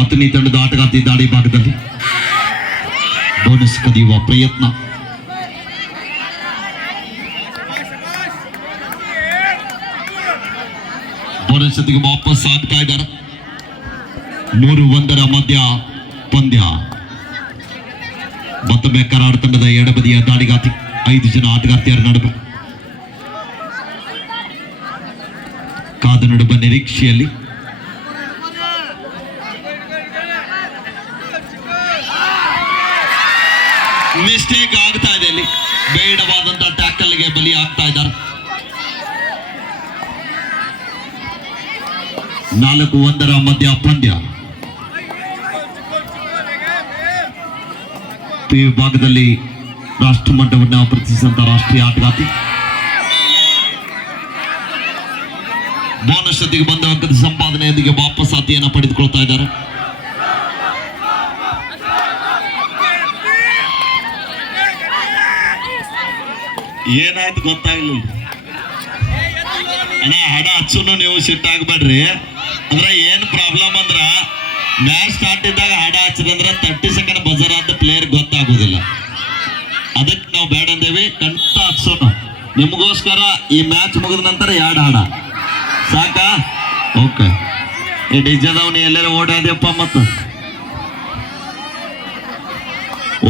ಅತನಿ ತಂಡದ ಆಟಗಾರ್ತಿ ದಾಳಿ ಭಾಗದಲ್ಲಿ ಬೋನಸ್ ಕದಿಯುವ ಪ್ರಯತ್ನ. ಬೋನಸ್ ಜೊತೆಗೆ ವಾಪಸ್ ಆಗ್ತಾ ಇದ್ದಾರೆ. 3-1 ಮಧ್ಯ ಪಂದ್ಯ. ಮತ್ತೊಮ್ಮೆ ಕರಾಡ ತಂಡದ ಎಡಬದಿಯ ದಾಳಿಗಾತಿ 5 ಜನ ಆಟಗಾರ್ತಿಯರ ನಡುವೆ ಕಾದು ನಡುವ ನಿರೀಕ್ಷೆಯಲ್ಲಿ. ಮಿಸ್ಟೇಕ್ ಆಗ್ತಾ ಇದೆ. ಇಲ್ಲಿ ಬೇಡವಾದಂತಹ ಟ್ಯಾಕಲ್ಗೆ ಬಲಿ ಆಗ್ತಾ ಇದ್ದಾರೆ. 4-1 ಮಧ್ಯ ಪಂದ್ಯ. ಪಿ ವಿಭಾಗದಲ್ಲಿ ರಾಷ್ಟ್ರಮಟ್ಟವನ್ನು ಪ್ರತಿಸಿದಂತ ರಾಷ್ಟ್ರೀಯ ಆಟಗಾರ್ತಿ. ಬೋನಸ್ ಜೊತೆಗೆ ಬಂದ ಅಂಕದ ಸಂಪಾದನೆಯೊಂದಿಗೆ ವಾಪಸ್ ಆತಿಯನ್ನು ಪಡೆದುಕೊಳ್ತಾ ಇದ್ದಾರೆ. ಏನಾಯ್ತು ಗೊತ್ತಾಗ್ಲಿಲ್ಲ ಅಣ್ಣ. ಹಡ ಹಚ್ಚುನು ನೀವು ಸಿಟ್ ಆಗ್ಬೇಡ್ರಿ. ಅಂದ್ರೆ ಏನ್ ಪ್ರಾಬ್ಲಮ್ ಅಂದ್ರ ಮ್ಯಾಚ್ ಸ್ಟಾರ್ಟ್ ಇದ್ದಾಗ ಹಡ ಹಚ್ಚದಂದ್ರ 30 ಸೆಕೆಂಡ್ ಬಜರ್ ಅಂತ ಪ್ಲೇಯರ್ ಗೊತ್ತಾಗೋದಿಲ್ಲ. ಅದಕ್ಕೆ ನಾವು ಬೇಡ ಅಂದೇವಿ. ಕಂಟ ಹಚ್ಚೋಣ ನಿಮಗೋಸ್ಕರ. ಈ ಮ್ಯಾಚ್ ಮುಗಿದ ನಂತರ 2 ಹಾಡ ಸಾಕ. ಓಕೆ. ಈ ಡಿಜದವನಿ ಎಲ್ಲರೂ ಓಡಾದ್ಯಪ್ಪ. ಮತ್ತ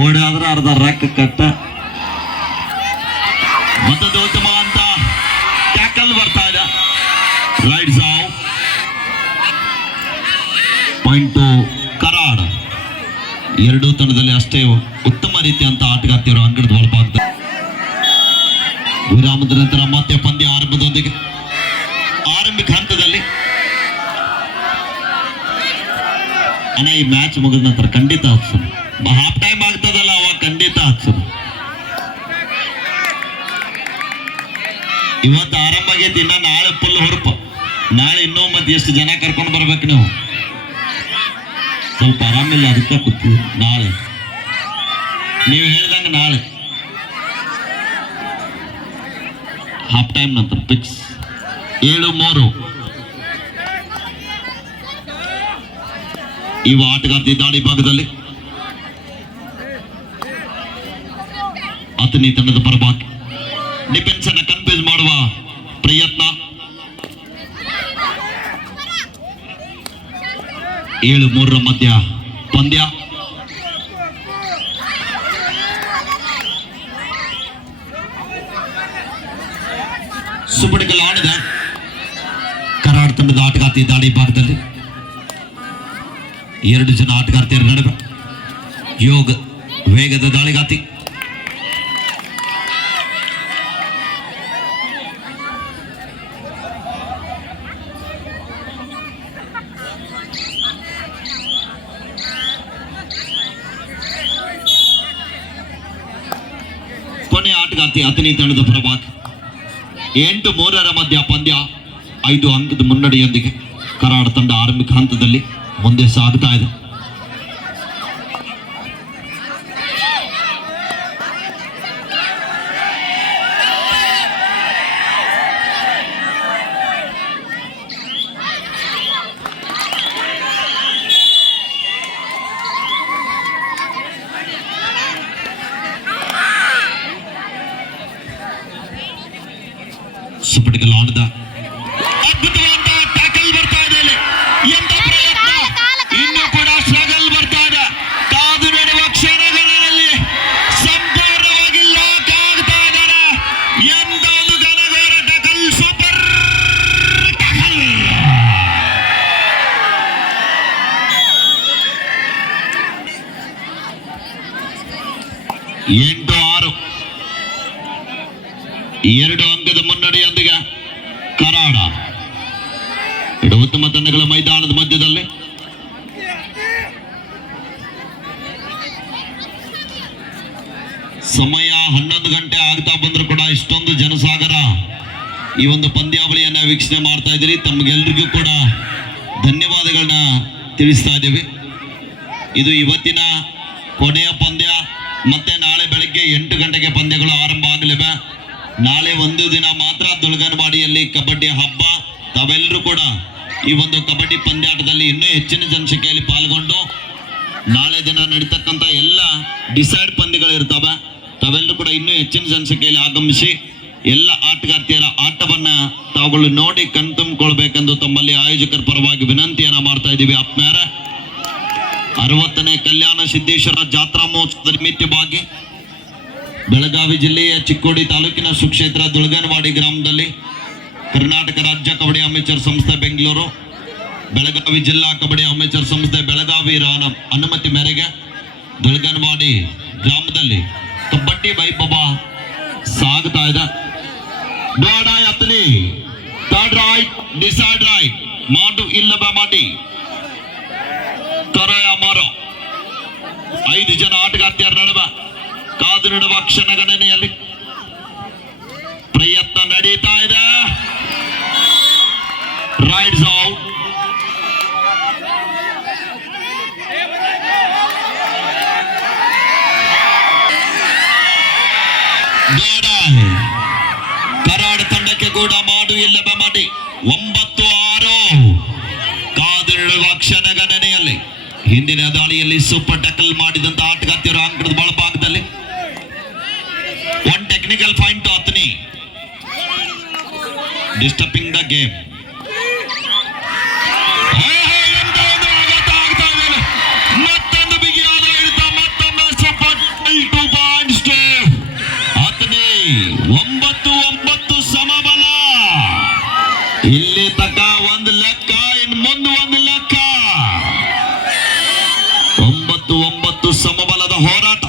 ಓಡಾದ್ರ ಅರ್ಧ ರೊಕ್ಕ ಕಟ್ಟ. ಮತ್ತೊಂದು ಉತ್ತಮ ಅಂತ ಟ್ಯಾಕಲ್ ಬರ್ತಾ ಇದೆ. ರೈಟ್ ಜಾವ್ ಪಾಯಿಂಟ್ ಕರಾಡ. ಎರಡೂ ತಂಡದಲ್ಲಿ ಅಷ್ಟೇ ಉತ್ತಮ ರೀತಿಯಂತ ಆಟಗಾರ್ತಿಯರು ಅಂಗಡದ ಒಳಭಾಗದ. ವಿರಾಮದ ನಂತರ ಮತ್ತೆ ಪಂದ್ಯ ಆರಂಭದೊಂದಿಗೆ ಆರಂಭಿಕ ಹಂತದಲ್ಲಿ ಅಣ್ಣ ಈ ಮ್ಯಾಚ್ ಮುಗಿದ ನಂತರ ಖಂಡಿತ ಹಚ್ಚೋಣ. ಹಾಫ್ ಟೈಮ್ ಆಗ್ತದಲ್ಲ ಅವಾಗ ಖಂಡಿತ ಹಚ್ಚೋಣ. ಇವತ್ತು ಆರಂಭ ಆಗೈತಿ. ಇನ್ನ ನಾಳೆ ಫುಲ್ ಹೊರಪ. ನಾಳೆ ಇನ್ನೂ ಮತ್ತೆ ಎಷ್ಟು ಜನ ಕರ್ಕೊಂಡು ಬರ್ಬೇಕು ನೀವು. ಸ್ವಲ್ಪ ಆರಾಮಿಲ್ಲ ಅದಕ್ಕೆ ಕೂತೀವಿ. ನಾಳೆ ನೀವು ಹೇಳ್ದಂಗೆ ನಾಳೆ ಹಾಫ್ ಟೈಮ್ ನಂತರ ಫಿಕ್ಸ್. 7-3 ಇವ ಆಟಗಾರ್ತಿ ದಾಳಿ ಭಾಗದಲ್ಲಿ ಅತನಿ ತಂಡದ ಪರವಾಗಿ ಡಿಫೆನ್ಸ್ ಅನ್ನು ಕನ್ಫ್ಯೂಸ್ ಮಾಡುವ ಪ್ರಯತ್ನ. 7-3 ಮಧ್ಯ ಪಂದ್ಯ. ಸುಬಡಿಗಲ್ ಆಡಿದ ಕರಾಡ ತಂಡದ ಆಟಗಾರ್ತಿ ದಾಳಿ ಭಾಗದಲ್ಲಿ 2 ಜನ ಆಟಗಾರ್ತಿಯರ ನಡುವೆ ಯೋಗ ವೇಗದ ದಾಳಿಗಾತಿ. ಕೊನೆ ಆಟಗಾರ್ತಿ ಅತನಿ ತಂಡದ ಪರವಾಗಿ 8-3 ಮಧ್ಯ ಪಂದ್ಯ. 5 ಅಂಕದ ಮುನ್ನಡೆಯೊಂದಿಗೆ ಕರಾಡ ತಂಡ ಆರಂಭಿಕ ಹಂತದಲ್ಲಿ ಮುಂದೆ ಸಾಗುತ್ತಾ ಇದೆ. ಸುಪಟಿಕಲ್ ಆಡಿದ ಅದ್ಭುತವಾದ ಟ್ಯಾಕಲ್ ಬರ್ತಾ ಇದೆ. ಎಂತ ಪ್ರಯತ್ನ. ಇನ್ನು ಕೂಡ ಸ್ಟ್ರಗಲ್ ಬರ್ತಾ ಇದೆ. ಕಾದು ನೋಡುವ ಕ್ಷಣಗಳಲ್ಲಿ ಸಂಪೂರ್ಣವಾಗಿ ಲಾಕ್ ಆಗ್ತಾ ಇದ್ದಾರೆ. ಎಂತ ಒಂದು ಘನಘೋರ ಟ್ಯಾಕಲ್. Super tackle. ಎಂಟು 2 ಅಂಕದ ಮುನ್ನಡೆಯೊಂದಿಗೆ ಕರಾಡ. ಉತ್ತಮ ತಂಡಗಳ ಮೈದಾನದ ಮಧ್ಯದಲ್ಲಿ ಸಮಯ 11 ಗಂಟೆ ಆಗ್ತಾ ಬಂದ್ರು ಕೂಡ ಇಷ್ಟೊಂದು ಜನಸಾಗರ ಈ ಒಂದು ಪಂದ್ಯಾವಳಿಯನ್ನ ವೀಕ್ಷಣೆ ಮಾಡ್ತಾ ಇದ್ದೀರಿ. ತಮಗೆಲ್ಲರಿಗೂ ಕೂಡ ಧನ್ಯವಾದಗಳನ್ನ ತಿಳಿಸ್ತಾ ಇದ್ದೀವಿ. ಇದು ಇವತ್ತಿನ ಕೊನೆಯ ಪಂದ್ಯ. ಮತ್ತೆ ನಾಳೆ ಬೆಳಗ್ಗೆ 8 ಗಂಟೆಗೆ ಪಂದ್ಯಗಳು ಆರಂಭ ಆಗಲಿವೆ. ನಾಳೆ ಒಂದು ದಿನ ಮಾತ್ರ ದುಲ್ಗನವಾಡಿಯಲ್ಲಿ ಕಬಡ್ಡಿ ಹಬ್ಬ. ತಾವೆಲ್ಲರೂ ಕೂಡ ಈ ಒಂದು ಕಬಡ್ಡಿ ಪಂದ್ಯಾಟದಲ್ಲಿ ಇನ್ನೂ ಹೆಚ್ಚಿನ ಜನಸಂಖ್ಯೆಯಲ್ಲಿ ಪಾಲ್ಗೊಂಡು ನಾಳೆ ದಿನ ನಡೀತಕ್ಕಂಥ ಎಲ್ಲ ಡಿಸೈಡ್ ಪಂದ್ಯಗಳು ಇರ್ತಾವೆ. ತಾವೆಲ್ಲರೂ ಕೂಡ ಇನ್ನೂ ಹೆಚ್ಚಿನ ಜನಸಂಖ್ಯೆಯಲ್ಲಿ ಆಗಮಿಸಿ ಎಲ್ಲ ಆಟಗಾರ್ತಿಯರ ಆಟವನ್ನ ತಾವುಗಳು ನೋಡಿ ಕಣ್ತುಂಬಿಕೊಳ್ಬೇಕೆಂದು ತಮ್ಮಲ್ಲಿ ಆಯೋಜಕರ ಪರವಾಗಿ ವಿನಂತಿಯನ್ನ ಮಾಡ್ತಾ ಇದ್ದೀವಿ. ಆತ್ಮೀಯರ 60ನೇ ಕಲ್ಯಾಣ ಸಿದ್ದೇಶ್ವರ ಜಾತ್ರಾ ಮಹೋತ್ಸವದ ನಿಮಿತ್ತವಾಗಿ ಬೆಳಗಾವಿ ಜಿಲ್ಲೆಯ ಚಿಕ್ಕೋಡಿ ತಾಲೂಕಿನ ಸುಕ್ಷೇತ್ರ ದುಳಗನವಾಡಿ ಗ್ರಾಮದಲ್ಲಿ ಕರ್ನಾಟಕ ರಾಜ್ಯ ಕಬಡ್ಡಿ ಅಮೇಚರ್ ಸಂಸ್ಥೆ ಬೆಂಗಳೂರು, ಬೆಳಗಾವಿ ಜಿಲ್ಲಾ ಕಬಡ್ಡಿ ಅಮೇಚರ್ ಸಂಸ್ಥೆ ಬೆಳಗಾವಿ ಅನುಮತಿ ಮೇರೆಗೆ ದುಳಗನವಾಡಿ ಗ್ರಾಮದಲ್ಲಿ ಕಬಡ್ಡಿ ವೈಭವ ಸಾಗ್ತಾ ಇದೆ. ಥರ್ಡ್ ರೈಟ್ ಡಿಸೈಡ್ ರೈಟ್ ಮಾಡು ಇಲ್ಲವ ಮಾಡಿ ಕರಯ ಮಾರೋ 5 ಜನ ಆಟಗಾರ್ತಿಯರ ನಡುವೆ ಕಾದು ನಡುವ ಕ್ಷಣಗಣನೆಯಲ್ಲಿ ಪ್ರಯತ್ನ ನಡೀತಾ ಇದೆ. Rides out. ಕರಾಡ ತಂಡಕ್ಕೆ ಕೂಡ ಮಾಡು ಇಲ್ಲವ ಮಾಡಿ 9-6 ಕಾದು ನಡುವ ಕ್ಷಣಗಣನೆಯಲ್ಲಿ ಹಿಂದಿನ ದಾಳಿಯಲ್ಲಿ ಸೂಪರ್ ಟ್ಯಾಕಲ್ ಮಾಡಿದಂತ ಆಟಗಾರ್ತಿಯರು ಅಂಕಣದ ಒಳಭಾಗದಲ್ಲಿ one technical feint Athani disturbing the game. ಮತ್ತೊಂದು ಬಿಗಿಯಾದ ಹಿಡಿತ, ಮತ್ತೊಮ್ಮೆ ಸೂಪರ್ 2 ಪಾಯಿಂಟ್ಸ್ ಆತನಿ. 9-9 ಸಮಬಲ. ಇಲ್ಲಿ ತಕ್ಕ ಒಂದು ಲೆಕ್ಕ, ಇನ್ನು ಮುಂದೆ ಒಂದು ಲೆಕ್ಕ. 9-9 ಸಮಬಲದ ಹೋರಾಟ.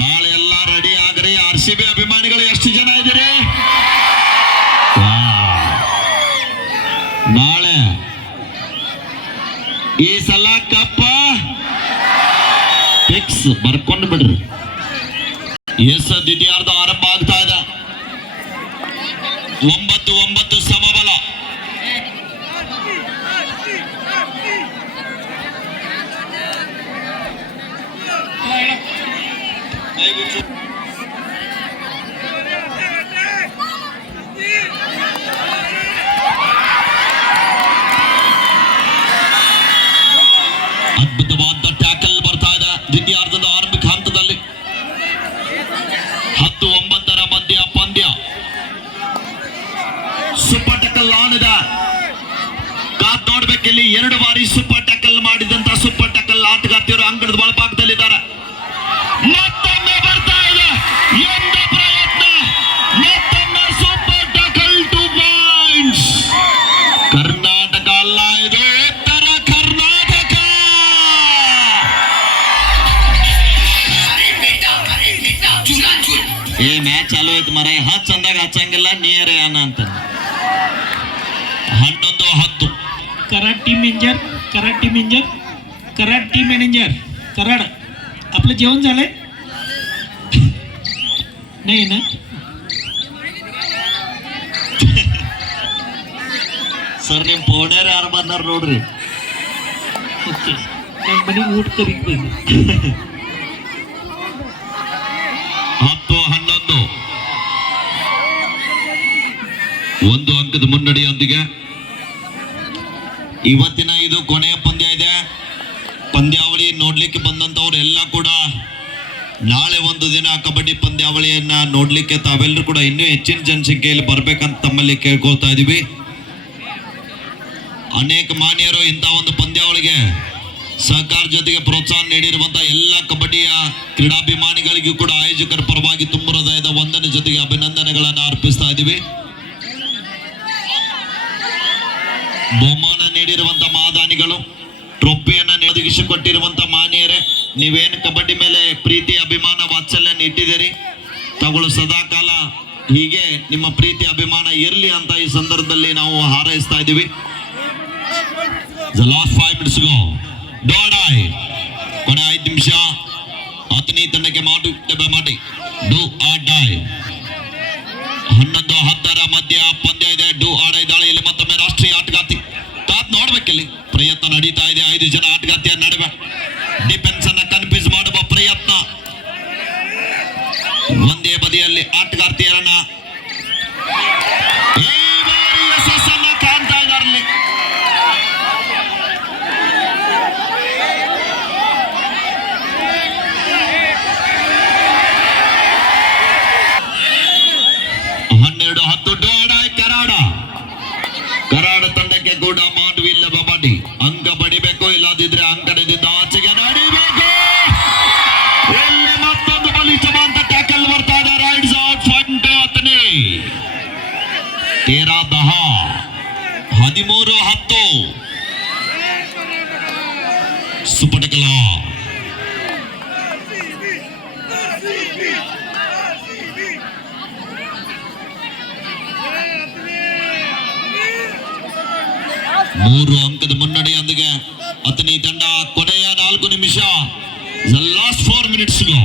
ನಾಳೆ ಎಲ್ಲ ರೆಡಿ ಆಗ್ರಿ. RCB ಅಭಿಮಾನಿಗಳು ಎಷ್ಟು ಜನ ಇದ್ದೀರಿ? ನಾಳೆ ಈ ಸಲ ಕಪ್ಪ ಫಿಕ್ಸ್ ಬರ್ಕೊಂಡು ಬಿಡ್ರಿ. ದಿದ್ಯಾರ್ಧ ಆರಂಭ ಆಗ್ತಾ ಇದೆ. 9-9 ಸಮಬಲ. ಅದ್ಭುತವಾದ ಟ್ಯಾಕಲ್ ಬರ್ತಾ ಇದೆ ದ್ವಿತೀಯಾರ್ಧದ ಆರಂಭಿಕ ಹಂತದಲ್ಲಿ. 10-9 ಮಧ್ಯ ಪಂದ್ಯ. ಸೂಪರ್ ಟ್ಯಾಕಲ್ ಆಡಿದ ಕಾದ್ ನೋಡ್ಬೇಕಿಲ್ಲಿ. 2 ಬಾರಿ ಸೂಪರ್ ಟ್ಯಾಕಲ್ ಮಾಡಿದಂತ ಸೂಪರ್ ಟ್ಯಾಕಲ್ ಆಟಗಾರ್ತಿಯರು ಅಂಗಣದ ಒಳಭಾಗದಲ್ಲಿದ್ದಾರೆ. ಮತ್ತೊಮ್ಮೆ ಬರ್ತಾ ಇದೆ ಎಂದ ಪ್ರಯತ್ನ, ಮತ್ತೊಮ್ಮೆ ಸೂಪರ್ ಟ್ಯಾಕಲ್ 2 ಪಾಯಿಂಟ್ಸ್. ಕರ್ನಾಟಕ ಅಲ್ಲ, ಇದು ಉತ್ತರ ಕರ್ನಾಟಕ. ಈ ಮ್ಯಾಚ್ ಚಾಲು ಐತಿ ಮರ. ಚಂದಾಗ ಹಚ್ಚಂಗಿಲ್ಲ ನೀರೇ ಅನ್ನ ಅಂತ. 11-10 कराड टीम मॅनेजर, कराड आपलं जेवण झालंय? नाही ना? ಸರ್ ನಿಮ್ ಪೌಡ್ಯಾರ ಯಾರು ಬಂದಾರ ನೋಡ್ರಿ. ओके मग बनी ऊट करीत पाहिजे. 10-11 1 ಅಂಕದ ಮುನ್ನಡೆಯೊಂದಿಗೆ ಇವತ್ತಿನ ಇದು ಕೊನೆಯ ಪಂದ್ಯ ಇದೆ. ಪಂದ್ಯಾವಳಿ ನೋಡ್ಲಿಕ್ಕೆ ಬಂದಂತವ್ರು ಎಲ್ಲ ಕೂಡ ನಾಳೆ ಒಂದು ದಿನ ಕಬಡ್ಡಿ ಪಂದ್ಯಾವಳಿಯನ್ನ ನೋಡ್ಲಿಕ್ಕೆ ತಾವೆಲ್ಲರೂ ಕೂಡ ಇನ್ನೂ ಹೆಚ್ಚಿನ ಜನಸಂಖ್ಯೆಯಲ್ಲಿ ಬರ್ಬೇಕಂತ ತಮ್ಮಲ್ಲಿ ಕೇಳ್ಕೊಳ್ತಾ ಇದೀವಿ. ಅನೇಕ ಮಾನ್ಯರು ಇಂಥ ಒಂದು ಪಂದ್ಯಾವಳಿಗೆ ಸಹಕಾರ ಜೊತೆಗೆ ಪ್ರೋತ್ಸಾಹ ನೀಡಿರುವಂತಹ ಎಲ್ಲ ಕಬಡ್ಡಿಯ ಕ್ರೀಡಾಭಿಮಾನಿಗಳಿಗೂ ಕೂಡ ಆಯೋಜಕರ ಪರವಾಗಿ ತುಂಬ ಹೃದಯದ ವಂದನೆ ಜೊತೆಗೆ ಅಭಿನಂದನೆಗಳನ್ನು ಅರ್ಪಿಸ್ತಾ ಇದ್ದೀವಿ. ಬಹುಮಾನ ನೀಡಿರುವಂತ ಮಾದಾನಿಗಳು, ಟ್ರೋಫಿಯನ್ನ ಒದಗಿಸಿಕೊಟ್ಟಿರುವಂತ ಮಾನ್ಯರೇ, ನೀವೇನು ಕಬಡ್ಡಿ ಮೇಲೆ ಪ್ರೀತಿ ಅಭಿಮಾನ ವಾತ್ಸಲ್ಯ ಇಟ್ಟಿದ್ದೀರಿ, ತಗಳು ಸದಾಕಾಲ ಹೀಗೆ ನಿಮ್ಮ ಪ್ರೀತಿ ಅಭಿಮಾನ ಇರಲಿ ಅಂತ ಈ ಸಂದರ್ಭದಲ್ಲಿ ನಾವು ಹಾರೈಸ್ತಾ ಇದ್ದೀವಿ. The last 5 minutes go. ಡೋಡಾಯ್ ಕೊನೆ 5 ನಿಮಿಷ. 10ನೇ ತಂಡಕ್ಕೆ ಮಾಡಿ ಡೂ ಆರ್ ಡೈ. 11-10 ಮಧ್ಯ ಪಂದ್ಯ ಇದೆ. ಡೂ ಆರ್ ಡೈ ದಾಳಿಯಲ್ಲಿ ಮತ್ತೊಮ್ಮೆ ರಾಷ್ಟ್ರೀಯ ಆಟಗಾರ್ತಿ ಕಾದ್ ನೋಡ್ಬೇಕಿಲ್ಲಿ. ಪ್ರಯತ್ನ ನಡೀತಾ ಇದೆ. 5 ಜನ ಆಟಗಾರ್ತಿಯ ನಡುವೆ ಡಿಫೆನ್ಸ್ ಅನ್ನ ಕನ್ಫ್ಯೂಸ್ ಮಾಡುವ ಪ್ರಯತ್ನ. ಒಂದೇ ಬದಿಯಲ್ಲಿ ಭಾಗದಲ್ಲಿ ಆಟಗಾರ್ತಿಯರನ್ನ ಈ ಬಾರಿ ಯಶಸ್ಸನ್ನ ಕಾಣ್ತಾ ಇದ್ದಾರಲ್ಲಿ. ಕರಾಡ ತಂಡಕ್ಕೆ ಕೂಡ ಮಾಡುವಿಲ್ಲ ಬಬಡಿ. ಅಂಕ ಬಡಿಬೇಕು, ಇಲ್ಲದಿದ್ರೆ ಅಂಕಣದಿಂದ ಆಚೆಗೆ ನಡಿಬೇಕು. ಇಲ್ಲಿ ಮತ್ತೊಂದು ಬಲಿಷ್ಠವಾದ ಟ್ಯಾಕಲ್ ಬರ್ತಾ ಇದೆ. Rides out front 13-10 ಸುಪಟಕಲ. ಮೂರು ಅಂಕದ ಮುನ್ನಡೆಯೊಂದಿಗೆ ಅತನಿ ತಂಡ ಕೊನೆಯ 4 ನಿಮಿಷ. The last 4 minutes to go.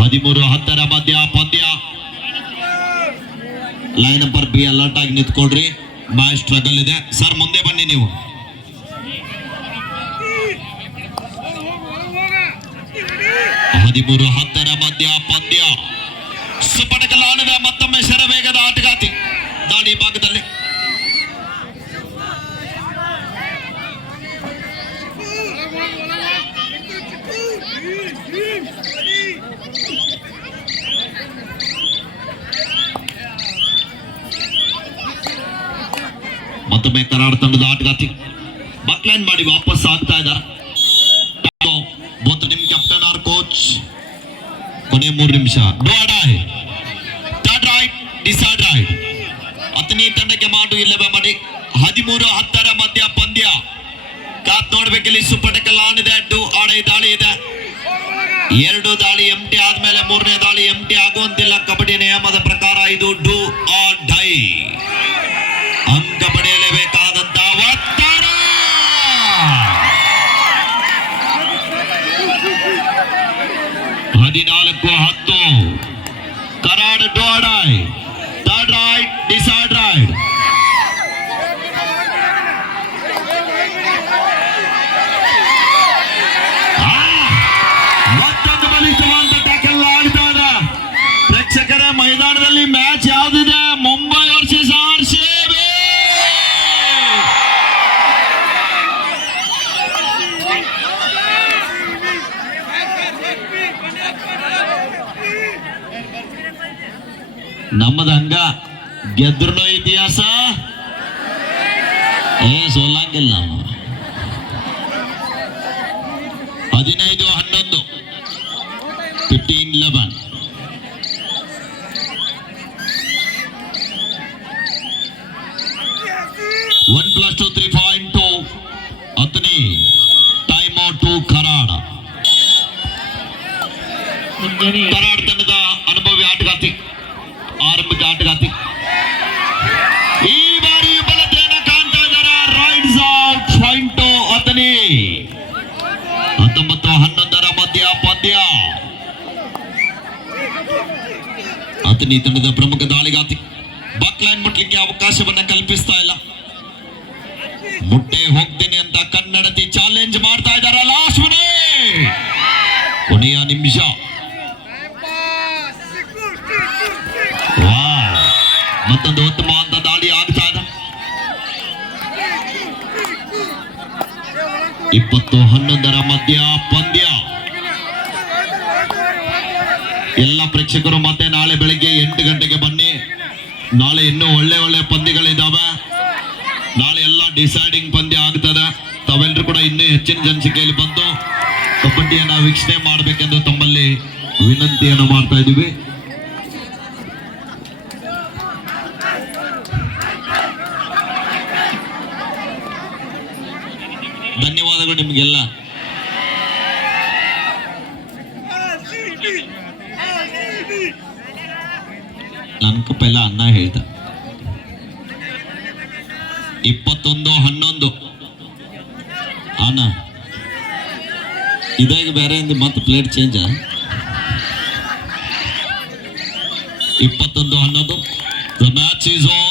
ಹದಿಮೂರು 10 ಮಧ್ಯ ಪಂದ್ಯ. ಲೈನ್ ನಂಬರ್ ಬಿ ಅಲರ್ಟ್ ಆಗಿ ನಿಂತ್ಕೊಳ್ರಿ. ಮ್ಯಾಚ್ ಸ್ಟ್ರಗಲ್ ಇದೆ ಸರ್, ಮುಂದೆ ಬನ್ನಿ ನೀವು. 13-10 ಮಧ್ಯ ಪಂದ್ಯ. ಸುಪಟಕಲಾನದ ಮತ್ತೊಮ್ಮೆ ಶರವೇಗದ ಆಟಗಾತಿ ದಾಳಿ ಭಾಗದಲ್ಲಿ. ಮತ್ತೊಮ್ಮೆ ಕರಾಡ ತಂಡದ ಆಟಗಾತಿ ಬಕ್ಲೈನ್ ಮಾಡಿ ವಾಪಸ್ ಆಗ್ತಾ ಇದ್ದಾರೆ. ನಿಮ್ ಕ್ಯಾಪ್ಟನ್ ಆರ್ ಕೋಚ್. ಕೊನೆ 3 ನಿಮಿಷ. Decide right. ಅತನಿ ತಂಡಕ್ಕೆ ಮಾಡು ಇಲ್ಲವೇ ಮಾಡಿ. 13-10 ಮಧ್ಯ ಪಂದ್ಯ. ಕಾತ್ ನೋಡ್ಬೇಕಿಲ್ಲಿ. ಸುಪಟಕಲ್ ಆನಿದೆ. ದಾಳಿ ಇದೆ. 2 ದಾಳಿ ಎಂಟಿ ಆದ್ಮೇಲೆ 3ನೇ ದಾಳಿ ಎಂಟಿ ಆಗುವಂತಿಲ್ಲ. ಕಬಡ್ಡಿ ನಿಯಮದ ಪ್ರಕಾರ ಇದು ಡೂ ಆರ್ ಡೈ. ಅಂಕ ಪಡೆಯಲೇಬೇಕಾದಂತ ಒತ್ತಡ. 14-10 ಕರಾಡ ಡೋಡಾಯ್. Third raid, decide raid. ಮತ್ತೊಂದು ಬಲಿಷ್ಠವಾದ ಟ್ಯಾಕಲ್ ಆಡ್ತಾ ಇದೆ. ಪ್ರೇಕ್ಷಕರ ಮೈದಾನದಲ್ಲಿ ಮ್ಯಾಚ್ ಯಾವ್ದಿದೆ? Mumbai versus RCB. ನಮ್ಮದ ಹಂಗ ಗೆದ್ರೂ ಇತಿಹಾಸ ಸೋಲಂಗಿಲ್ಲ ನಾವು. 15-11 15-11. One plus 2 3.2 Athani time out to Karad. Karad ತಂಡದ ಅನುಭವಿ ಆಟಗಾತಿ, ಆರಂಭಿಕ ಆಟಗಾತಿ. ಈ ಬಾರಿ ಬಲತೆಯನ್ನು ಕಾಣ್ತಾ ಇದ್ದಾರೆ. Rides out point Athani. 19-11 ಮಧ್ಯ ಪಂದ್ಯ. ಅತನಿ ತಂಡದ ಪ್ರಮುಖ ದಾಳಿಗಾತಿ ಬಕ್ಲೈನ್ ಮುಟ್ಲಿಕ್ಕೆ ಅವಕಾಶವನ್ನ ಕಲ್ಪಿಸ್ತಾ ಇಲ್ಲ. ಮುಟ್ಟೆ ಹೋಗ್ತೇನೆ ಅಂತ ಕನ್ನಡತಿ ಚಾಲೆಂಜ್ ಮಾಡ್ತಾ ಇದ್ದಾರೆ. ಲಾಸ್ಟ್ ಮಿನಿಟ್, ಕೊನೆಯ ನಿಮಿಷ. ಮತ್ತೊಂದು ಉತ್ತಮವಾದ ದಾಳಿ ಆಗ್ತಾ ಇದೆ. 20-11 ಮಧ್ಯ ಪಂದ್ಯ. ಎಲ್ಲ ಪ್ರೇಕ್ಷಕರು ಮತ್ತೆ ನಾಳೆ ಬೆಳಗ್ಗೆ 8 ಗಂಟೆಗೆ ಬನ್ನಿ. ನಾಳೆ ಇನ್ನೂ ಒಳ್ಳೆ ಪಂದ್ಯಗಳಿದ್ದಾವೆ. ನಾಳೆ ಎಲ್ಲ ಡಿಸೈಡಿಂಗ್ ಪಂದ್ಯ ಆಗ್ತದೆ. ತಾವೆಲ್ಲರೂ ಕೂಡ ಇನ್ನೂ ಹೆಚ್ಚಿನ ಜನಸಂಖ್ಯೆಯಲ್ಲಿ ಬಂದು ಕಬಡ್ಡಿಯನ್ನ ವೀಕ್ಷಣೆ ಮಾಡಬೇಕೆಂದು ತಮ್ಮಲ್ಲಿ ವಿನಂತಿಯನ್ನು ಮಾಡ್ತಾ ಇದ್ದೀವಿ. ಧನ್ಯವಾದಗಳು ನಿಮಗೆಲ್ಲ. ನನ್ಕ ಪೆಲ್ಲ ಅನ್ನ ಹೇಳ್ದ. 21-11 ಅಣ್ಣ ಇದಾಗ ಬೇರೆ ಮತ್ತೆ plate change. 21-11. The match is on.